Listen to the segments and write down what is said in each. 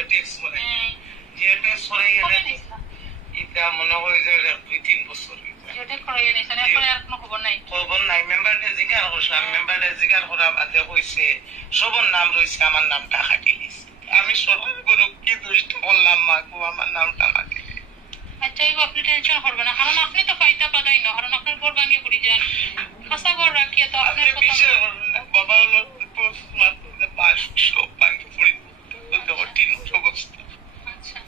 Jio tax করে Jio tax করে এটা মনে হয় যে 2-3 বছর খবর নাই মেম্বারটা জিজ্ঞাসা করছিলাম মেম্বারটা জিজ্ঞাসা করা বাদে কইছে সবার নাম রয়েছে আমার নামটা কাটি দিছে আমি সরকার করে কি দুষ্ট করলাম মাকে আমার নামটা কাটি আচ্ছা এগো আপনি টেনশন করবেন না কারণ আপনি তো পাইতা পাতাই না কারণ আপনার ঘর ভাঙিয়ে পড়ি যান খাসা ঘর রাখিয়ে তো আপনার বিষয় বাবা হলো বাস সব ভাঙিয়ে পড়ি কঠিন অবস্থা আচ্ছা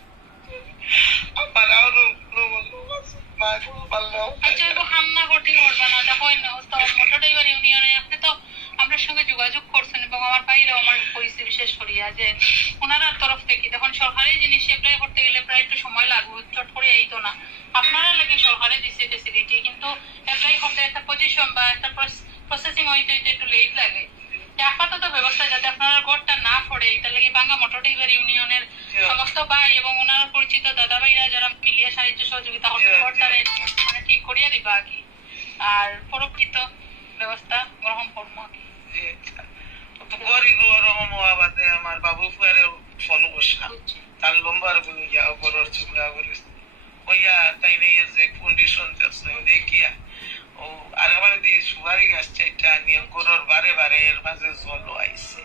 আমার আরো আচ্ছা এগো হামনা করতে করবে না দেখো মোটরড্রাইভার ইউনিয়নে আপনি তো আপনার সঙ্গে যোগাযোগ করছেন এবং আমার বাইরেও আমার কইছে বিশেষ করিয়া যে ওনার তরফ থেকে তখন সরকারি জিনিস অ্যাপ্লাই করতে গেলে প্রায় একটু সময় লাগবে চট করে এইতো না আপনারা লাগে সরকারে দিচ্ছে ফেসিলিটি কিন্তু অ্যাপ্লাই করতে একটা পজিশন বা একটা প্রসেসিং হইতে একটু লেট লাগে আপাতত ব্যবস্থা যাতে আপনারা ঘরটা না পড়ে এটার লাগে বাংলা মোটরড্রাইভার ইউনিয়নের সমস্ত ভাই এবং ওনার পরিচিত দাদা ভাইরা যারা মিলিয়ে সাহায্য সহযোগিতা করতে ঘরটারে মানে ঠিক করিয়া দিবা আর কি আর পরবর্তীত ব্যবস্থা গ্রহণ করবো আর কি আমার বাবু ফুয়ারে ফোন করছিলাম তার লম্বার বলে যাও গরর চুগলা বলে ওইয়া তাই যে কন্ডিশন দেখিয়া ও আর আমার সুপারি গাছ চাইটা নিয়ে গরর বারে বারে এর মাঝে জল আইছে